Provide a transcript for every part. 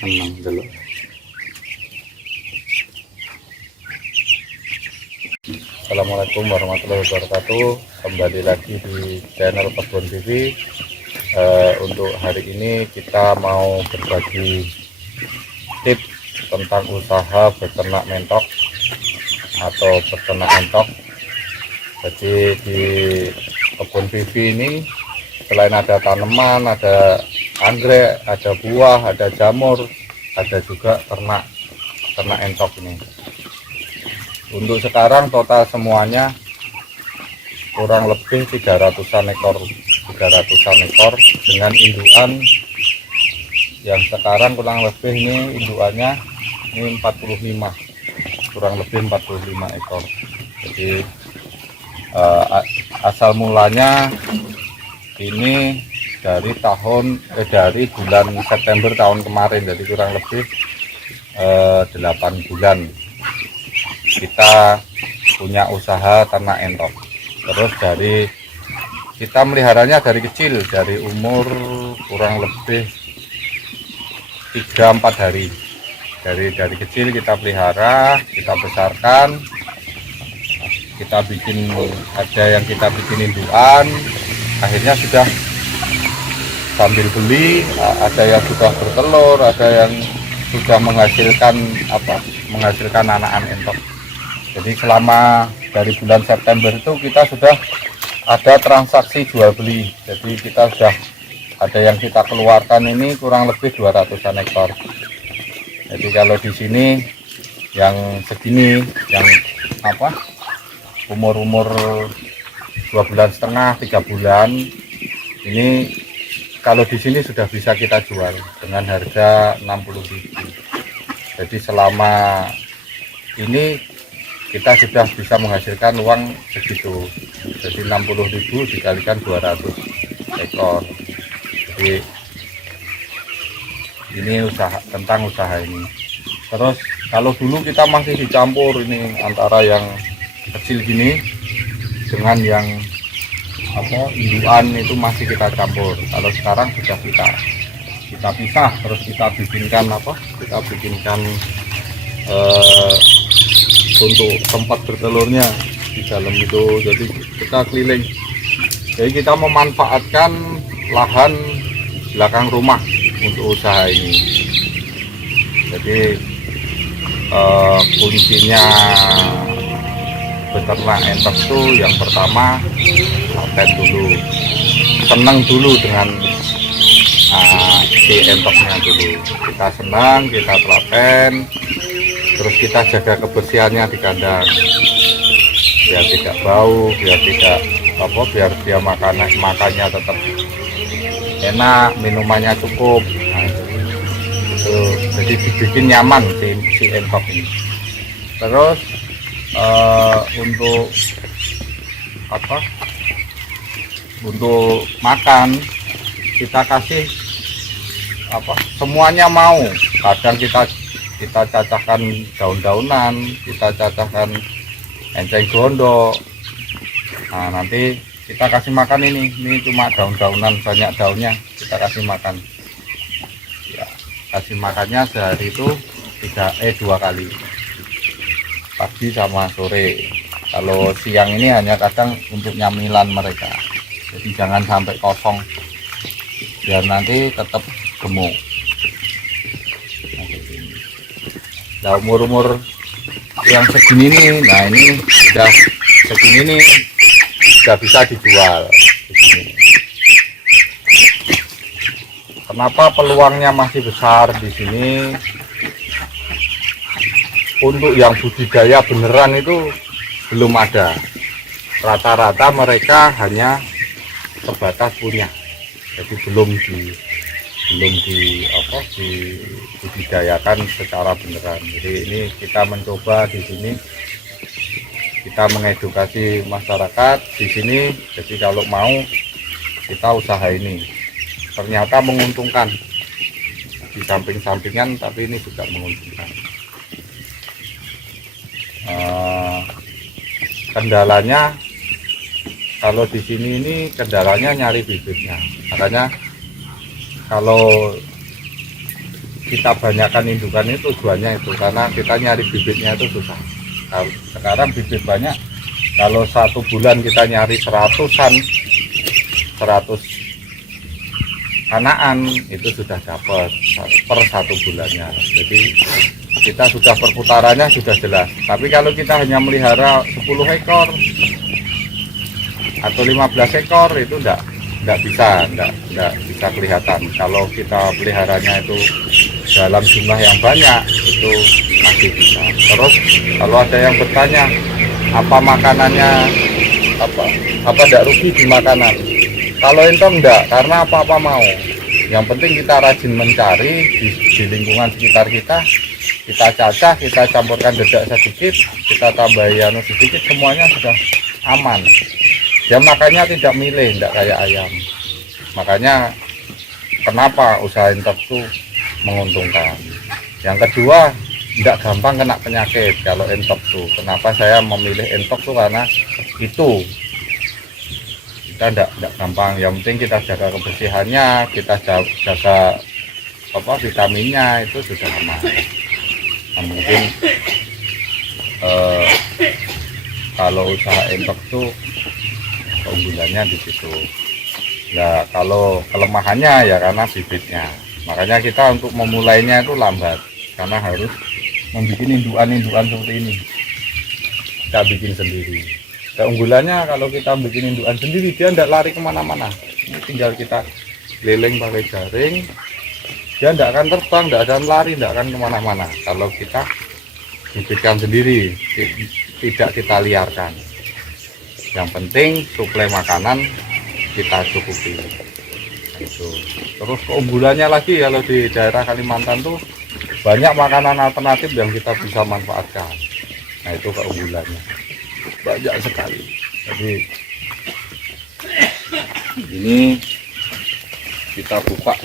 seneng dulu. Assalamualaikum warahmatullahi wabarakatuh. Kembali lagi di channel Kebun TV. Untuk hari ini kita mau berbagi tips tentang usaha beternak mentok atau beternak entok. Jadi di Kebun TV ini selain ada tanaman, ada anggrek, ada buah, ada jamur, ada juga ternak entok ini. Untuk sekarang total semuanya kurang lebih 300-an ekor dengan indukan yang sekarang kurang lebih ini indukannya ini 45, kurang lebih 45 ekor. Jadi asal mulanya ini dari bulan September tahun kemarin, jadi kurang lebih 8 bulan kita punya usaha ternak entok. Terus kita meliharanya dari kecil, dari umur kurang lebih 3-4 hari. Dari kecil kita pelihara, kita besarkan, ada yang kita bikin indukan, akhirnya sudah sambil beli, ada yang sudah bertelur, ada yang sudah menghasilkan anakan entok. Jadi selama dari bulan September itu kita sudah ada transaksi jual beli. Jadi kita sudah ada yang kita keluarkan ini kurang lebih 200-an ekor. Jadi kalau di sini yang segini, yang umur 2,5 bulan, 3 bulan, ini kalau di sini sudah bisa kita jual dengan harga 60.000. Jadi selama ini kita sudah bisa menghasilkan uang segitu. Jadi 60.000 dikalikan 200 ekor. Jadi ini tentang usaha ini. Terus kalau dulu kita masih dicampur ini antara yang kecil gini dengan yang indukan itu masih kita campur. Kalau sekarang sudah kita pisah, terus kita bikinkan untuk tempat bertelurnya di dalam itu. Jadi kita keliling, jadi kita memanfaatkan lahan belakang rumah untuk usaha ini. Jadi kuncinya beternak entok itu yang pertama paten dulu, senang dulu dengan si entoknya dulu. Kita senang, kita telaten, terus kita jaga kebersihannya di kandang biar tidak bau, biar dia makannya tetap enak, minumannya cukup. Nah, itu jadi dibikin nyaman si entok ini. Terus untuk makan kita kasih semuanya mau. Kadang kita cacahkan daun-daunan, kita cacahkan enceng gondok. Nah, nanti kita kasih makan ini cuma daun-daunan, banyak daunnya kita kasih makan ya. Kasih makannya sehari itu 2 kali, pagi sama sore. Kalau siang ini hanya kadang untuk nyamilan mereka, jadi jangan sampai kosong biar nanti tetap gemuk. Nah, umur yang segini nih, nah ini sudah segini nih, sudah bisa dijual. Kenapa peluangnya masih besar di sini? Untuk yang budidaya beneran itu belum ada. Rata-rata mereka hanya sebatas punya, jadi belum dibudidayakan secara beneran. Jadi ini kita mencoba di sini, kita mengedukasi masyarakat di sini. Jadi kalau mau kita usaha ini, ternyata menguntungkan. Di samping-sampingan, tapi ini juga menguntungkan. Kendalanya kalau di sini ini kendalanya nyari bibitnya. Makanya kalau kita banyakkan indukan itu tujuannya itu karena kita nyari bibitnya itu susah. Nah, sekarang bibit banyak, kalau 1 bulan kita nyari 100 anakan itu sudah dapat per 1 bulannya. Jadi kita sudah perputarannya sudah jelas. Tapi kalau kita hanya melihara 10 ekor atau 15 ekor itu enggak bisa kelihatan. Kalau kita peliharanya itu dalam jumlah yang banyak itu masih bisa. Terus kalau ada yang bertanya apa makanannya, apa enggak rugi di makanan? Kalau entong enggak, karena apa-apa mau. Yang penting kita rajin mencari di lingkungan sekitar kita cacah, kita campurkan dedak sedikit, kita tambahin sedikit, semuanya sudah aman. Dia makannya tidak milih, tidak kayak ayam. Makanya kenapa usaha entok itu menguntungkan. Yang kedua, tidak gampang kena penyakit kalau entok tuh. Kenapa saya memilih entok tuh, karena itu kita tidak gampang. Yang penting kita jaga kebersihannya, kita jaga vitaminnya, itu sudah aman. Nah, mungkin kalau usaha entok tuh keunggulannya di situ. Nah, kalau kelemahannya ya karena bibitnya. Makanya kita untuk memulainya itu lambat karena harus membuat indukan seperti ini. Kita bikin sendiri. Keunggulannya kalau kita bikin indukan sendiri, dia tidak lari kemana-mana. Ini tinggal kita keliling pakai jaring, dia tidak akan terbang, tidak akan lari, tidak akan kemana-mana. Kalau kita bibitkan sendiri, tidak kita liarkan. Yang penting suplai makanan kita cukupi. Itu. Terus keunggulannya lagi kalau di daerah Kalimantan tuh banyak makanan alternatif yang kita bisa manfaatkan. Nah, itu keunggulannya. Banyak sekali. Jadi ini kita buka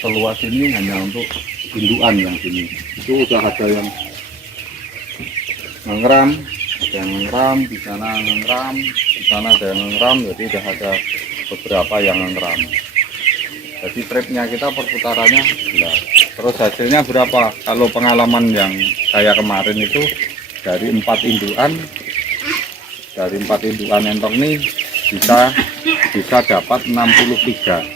seluas ini hanya untuk indukan yang sini. Itu udah ada yang ngeram, di sana ngeram, di sana ada yang ngeram, jadi udah ada beberapa yang ngeram. Jadi tripnya kita perputarannya jelas. Terus hasilnya berapa? Kalau pengalaman yang saya kemarin itu dari 4 indukan entok nih bisa dapat 63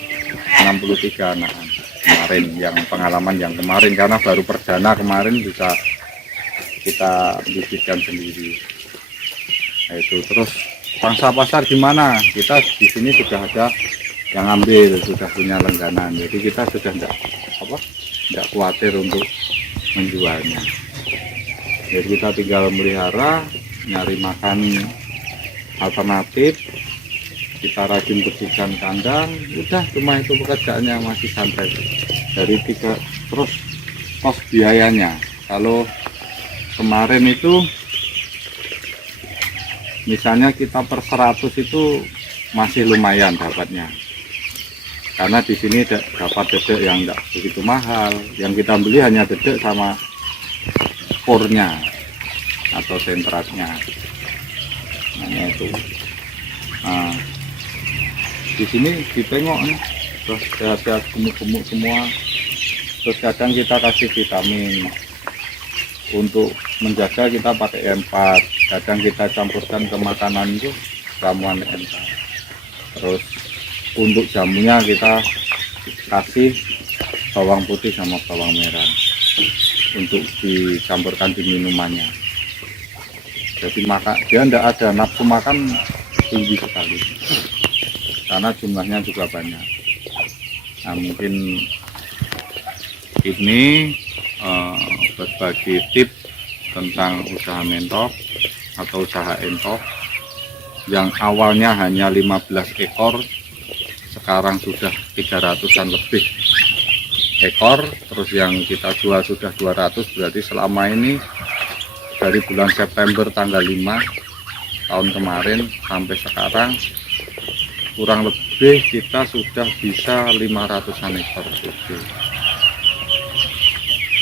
anakan kemarin, yang pengalaman yang kemarin, karena baru perdana kemarin bisa kita bibitkan sendiri. Nah, itu. Terus pangsa pasar gimana? Kita di sini sudah ada yang ambil, sudah punya langganan, jadi kita sudah tidak khawatir untuk menjualnya. Jadi kita tinggal melihara, nyari makan alternatif, kita rajin bersihkan kandang, udah cuma itu pekerjaannya, masih santai. Dari terus kos biayanya, kalau kemarin itu misalnya kita per 100 itu masih lumayan dapatnya, karena di sini dapat dedek yang enggak begitu mahal. Yang kita beli hanya dedek sama pornya atau sentratnya. Nah, itu. Nah, di sini ditengok nih, terus sehat-sehat, gemuk-gemuk semua. Terus kadang kita kasih vitamin. Untuk menjaga kita pakai M4. Kadang kita campurkan ke makanan itu ramuan M4. Terus untuk jamunya kita kasih bawang putih sama bawang merah untuk dicampurkan di minumannya. Jadi dia tidak ada nafsu makan tinggi sekali karena jumlahnya juga banyak. Nah, mungkin ini berbagi tips tentang usaha mentok atau usaha entok yang awalnya hanya 15 ekor, sekarang sudah 300-an lebih ekor. Terus yang kita jual sudah 200, berarti selama ini dari bulan September tanggal 5 tahun kemarin sampai sekarang kurang lebih kita sudah bisa 500-an ekor lebih.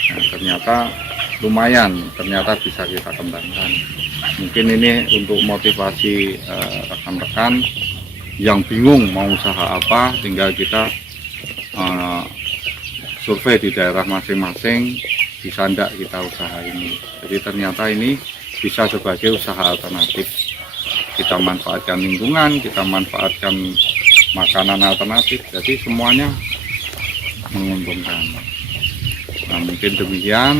Nah, ternyata lumayan, ternyata bisa kita kembangkan. Mungkin ini untuk motivasi rekan-rekan yang bingung mau usaha apa, tinggal kita survei di daerah masing-masing bisa ndak kita usaha ini. Jadi ternyata ini bisa sebagai usaha alternatif. Kita manfaatkan lingkungan, kita manfaatkan makanan alternatif, jadi semuanya menguntungkan. Nah, mungkin demikian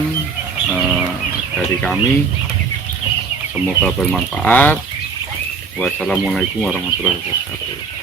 dari kami, semoga bermanfaat. Wassalamualaikum warahmatullahi wabarakatuh.